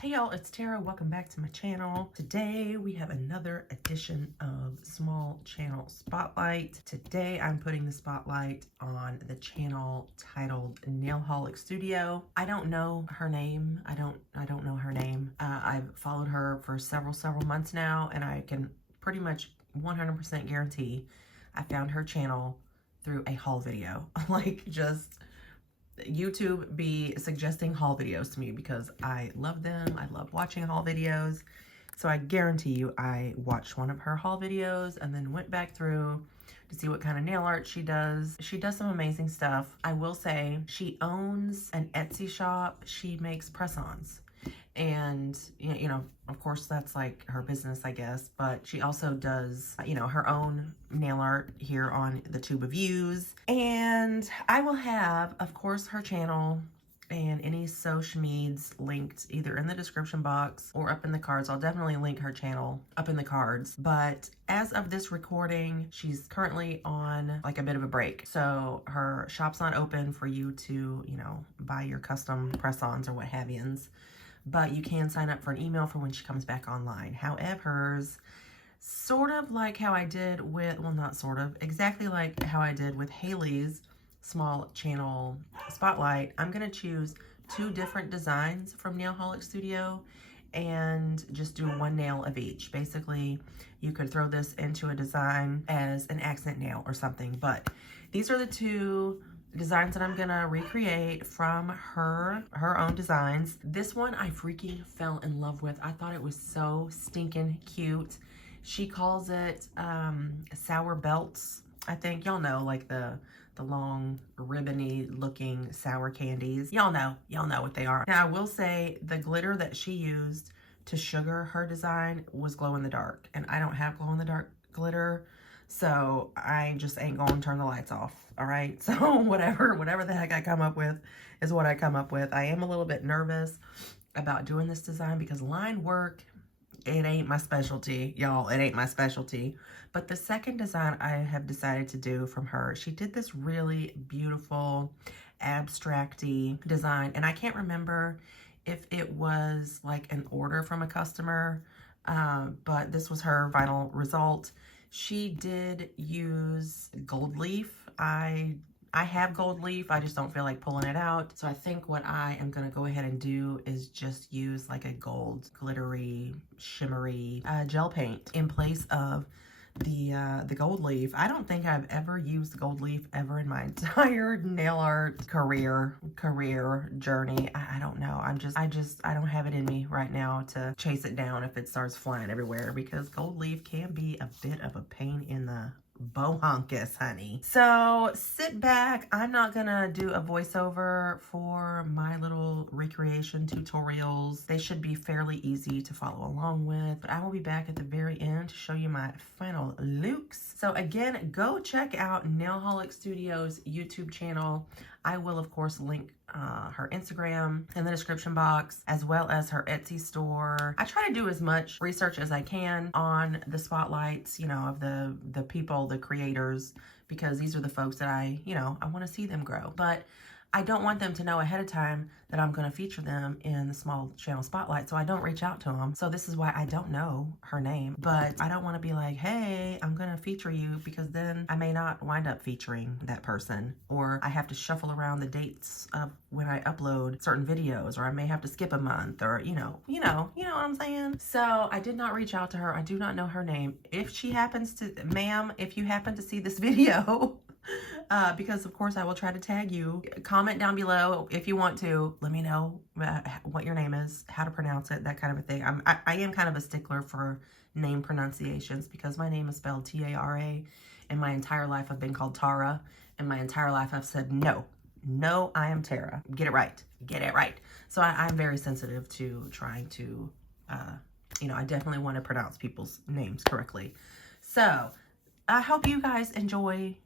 Hey y'all, it's Tara. Welcome back to my channel. Today we have another edition of Small Channel Spotlight. Today I'm putting the spotlight on the channel titled Nailholic Studio. I don't know her name. I don't know her name. I've followed her for several months now, and I can pretty much 100% guarantee I found her channel through a haul video. Like, just YouTube be suggesting haul videos to me because I love them. I love watching haul videos. So I guarantee you I watched one of her haul videos and then went back through to see what kind of nail art she does. She does some amazing stuff. I will say she owns an Etsy shop. She makes press-ons. And, you know, of course, that's like her business, I guess. But she also does, you know, her own nail art here on the Tube of Views. And I will have, of course, her channel and any social medias linked either in the description box or up in the cards. I'll definitely link her channel up in the cards. But as of this recording, she's currently on like a bit of a break. So her shop's not open for you to, you know, buy your custom press-ons or what have yous. But you can sign up for an email for when she comes back online. However, sort of like how I did with, well, not sort of, exactly like how I did with Haley's Small Channel Spotlight, I'm going to choose 2 different designs from Nailholic Studio and just do one nail of each. Basically, you could throw this into a design as an accent nail or something, but these are the 2 designs that I'm gonna recreate from her own designs. This one I freaking fell in love with. I thought it was so stinking cute. She calls it sour belts. I think y'all know, like the long ribbony looking sour candies. Y'all know what they are. Now I will say the glitter that she used to sugar her design was glow in the dark, and I don't have glow in the dark glitter. So I just ain't going to turn the lights off, all right? So whatever the heck I come up with is what I come up with. I am a little bit nervous about doing this design because line work, it ain't my specialty, y'all. It ain't my specialty. But the second design I have decided to do from her, she did this really beautiful abstract-y design. And I can't remember if it was like an order from a customer, but this was her final result. She did use gold leaf. I have gold leaf. I just don't feel like pulling it out. So I think what I am going to go ahead and do is just use like a gold glittery, shimmery gel paint in place of the gold leaf. I don't think I've ever used gold leaf ever in my entire nail art career journey. I don't know. I don't have it in me right now to chase it down if it starts flying everywhere, because gold leaf can be a bit of a pain in the bohonkus, honey. So sit back. I'm not gonna do a voiceover for my little recreation tutorials. They should be fairly easy to follow along with, but I will be back at the very end to show you my final looks. So again, go check out Nailholic Studios YouTube channel. I will, of course, link her Instagram in the description box, as well as her Etsy store. I try to do as much research as I can on the spotlights, you know, of the people, the creators, because these are the folks that I want to see them grow. But I don't want them to know ahead of time that I'm going to feature them in the Small Channel Spotlight, so I don't reach out to them. So this is why I don't know her name, but I don't want to be like, hey, I'm going to feature you, because then I may not wind up featuring that person, or I have to shuffle around the dates of when I upload certain videos, or I may have to skip a month, or you know what I'm saying? So I did not reach out to her. I do not know her name. If she happens to, ma'am, if you happen to see this video, because of course I will try to tag you. Comment down below if you want to. Let me know what your name is, how to pronounce it, that kind of a thing. I am kind of a stickler for name pronunciations, because my name is spelled T-A-R-A, and my entire life I've been called Tara, and my entire life I've said no, I am Tara. Get it right. So I'm very sensitive to trying to, I definitely want to pronounce people's names correctly. So I hope you guys enjoy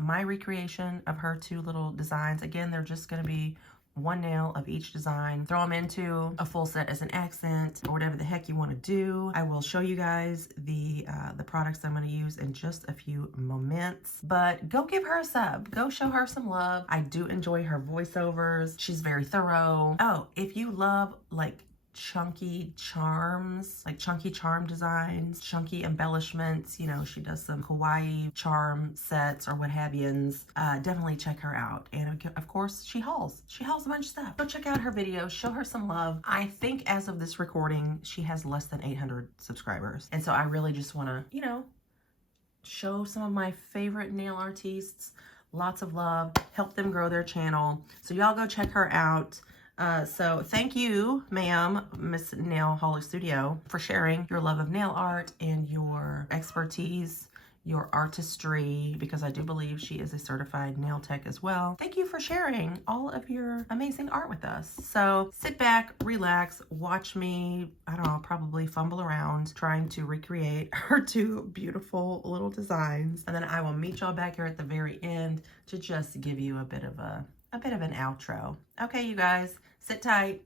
my recreation of her 2 little designs. Again, they're just going to be one nail of each design. Throw them into a full set as an accent, or whatever the heck you want to do. I will show you guys the products I'm going to use in just a few moments. But go give her a sub. Go show her some love. I do enjoy her voiceovers. She's very thorough. Oh, if you love like chunky charms, like chunky charm designs, chunky embellishments. You know, she does some kawaii charm sets or what have yous. Definitely check her out. And of course, she hauls a bunch of stuff. Go check out her videos, show her some love. I think as of this recording, she has less than 800 subscribers. And so I really just want to, you know, show some of my favorite nail artists lots of love, help them grow their channel. So y'all go check her out. So thank you, ma'am, Miss Nail Holly Studio, for sharing your love of nail art and your expertise, your artistry, because I do believe she is a certified nail tech as well. Thank you for sharing all of your amazing art with us. So sit back, relax, watch me, I don't know, probably fumble around trying to recreate her two beautiful little designs. And then I will meet y'all back here at the very end to just give you a bit of an outro. Okay, you guys, sit tight.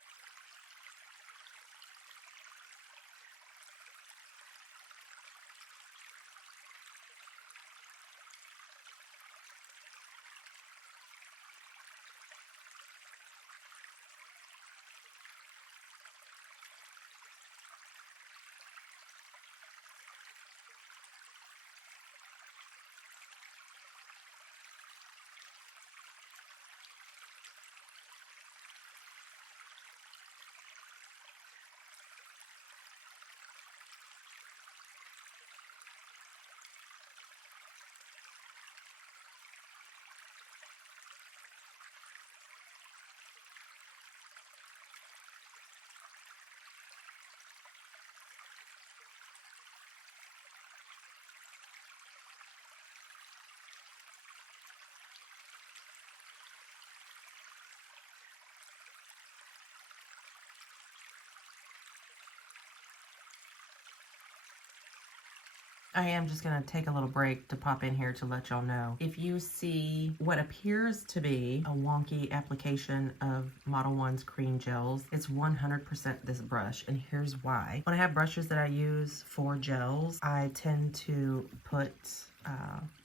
I am just going to take a little break to pop in here to let y'all know. If you see what appears to be a wonky application of Model 1's cream gels, it's 100% this brush, and here's why. When I have brushes that I use for gels, I tend to put,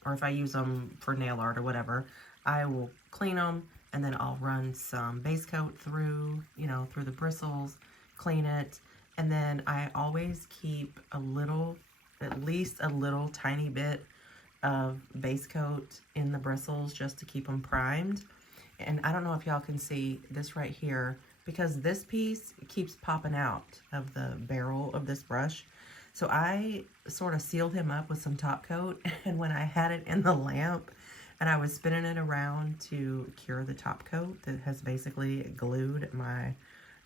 or if I use them for nail art or whatever, I will clean them and then I'll run some base coat through, you know, through the bristles, clean it, and then I always keep a little, at least a little tiny bit of base coat in the bristles just to keep them primed. And I don't know if y'all can see this right here, because this piece keeps popping out of the barrel of this brush. So I sort of sealed him up with some top coat, and when I had it in the lamp and I was spinning it around to cure the top coat that has basically glued my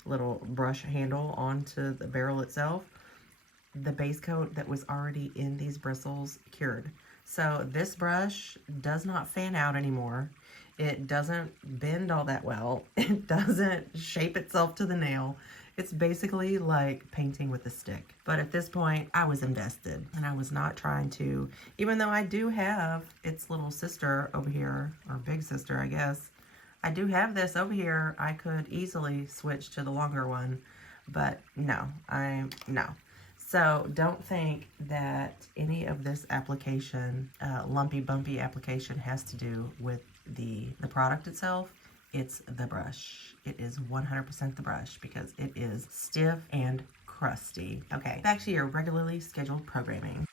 little brush handle onto the barrel itself, the base coat that was already in these bristles cured. So this brush does not fan out anymore. It doesn't bend all that well. It doesn't shape itself to the nail. It's basically like painting with a stick. But at this point, I was invested and I was not trying to, even though I do have its little sister over here, or big sister, I guess. I do have this over here. I could easily switch to the longer one, but no, no. So don't think that any of this application, lumpy bumpy application, has to do with the product itself. It's the brush. It is 100% the brush because it is stiff and crusty. Okay, back to your regularly scheduled programming.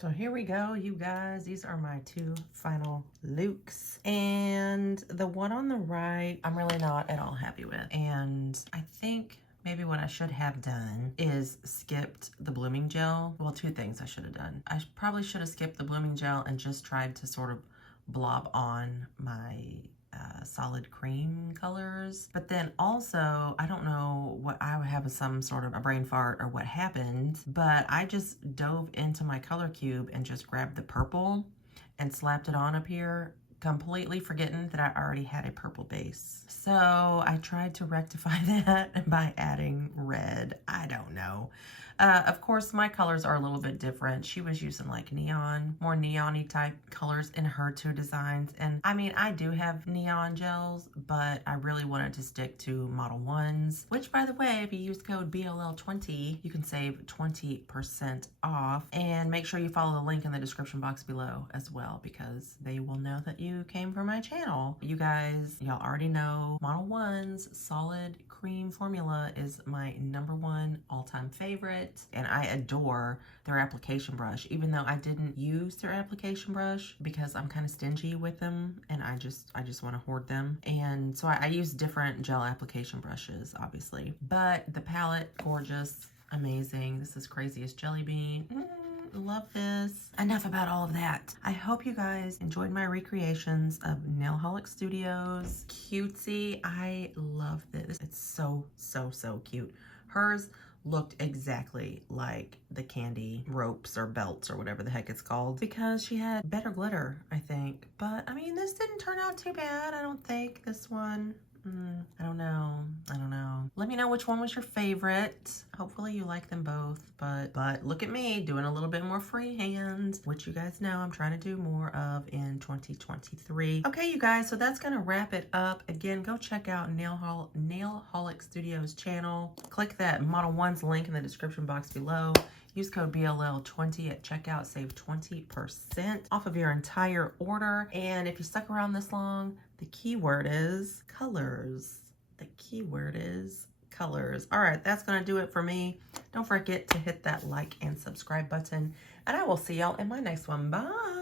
So here we go, you guys. These are my 2 final looks. And the one on the right, I'm really not at all happy with. And I think maybe what I should have done is skipped the blooming gel. Well, 2 things I should have done. I probably should have skipped the blooming gel and just tried to sort of blob on my solid cream colors. But then also, I don't know what, I would have some sort of a brain fart or what happened, but I just dove into my color cube and just grabbed the purple and slapped it on up here, completely forgetting that I already had a purple base. So I tried to rectify that by adding red. I don't know. Of course, my colors are a little bit different. She was using like neon, more neon-y type colors in her 2 designs. And I mean, I do have neon gels, but I really wanted to stick to Model 1s, which by the way, if you use code BLL20, you can save 20% off. And make sure you follow the link in the description box below as well, because they will know that you came from my channel. You guys, y'all already know Model 1's solid cream formula is my #1 all-time favorite, and I adore their application brush, even though I didn't use their application brush because I'm kind of stingy with them and I just want to hoard them. And so I use different gel application brushes, obviously. But the palette, gorgeous, amazing. This is Craziest Jelly Bean. Love this. Enough about all of that. I hope you guys enjoyed my recreations of Nailholic Studios. Cutesy. I love this. It's so, so, so cute. Hers looked exactly like the candy ropes or belts or whatever the heck it's called, because she had better glitter, I think. But I mean, this didn't turn out too bad, I don't think. This one, I don't know. Let me know which one was your favorite. Hopefully you like them both, but look at me doing a little bit more freehand, which you guys know I'm trying to do more of in 2023. Okay, you guys, so that's gonna wrap it up. Again, go check out Nailholic Studios channel. Click that Model 1's link in the description box below. Use code BLL20 at checkout, save 20% off of your entire order. And if you stuck around this long, the keyword is colors. The keyword is colors. All right, that's gonna do it for me. Don't forget to hit that like and subscribe button, and I will see y'all in my next one. Bye.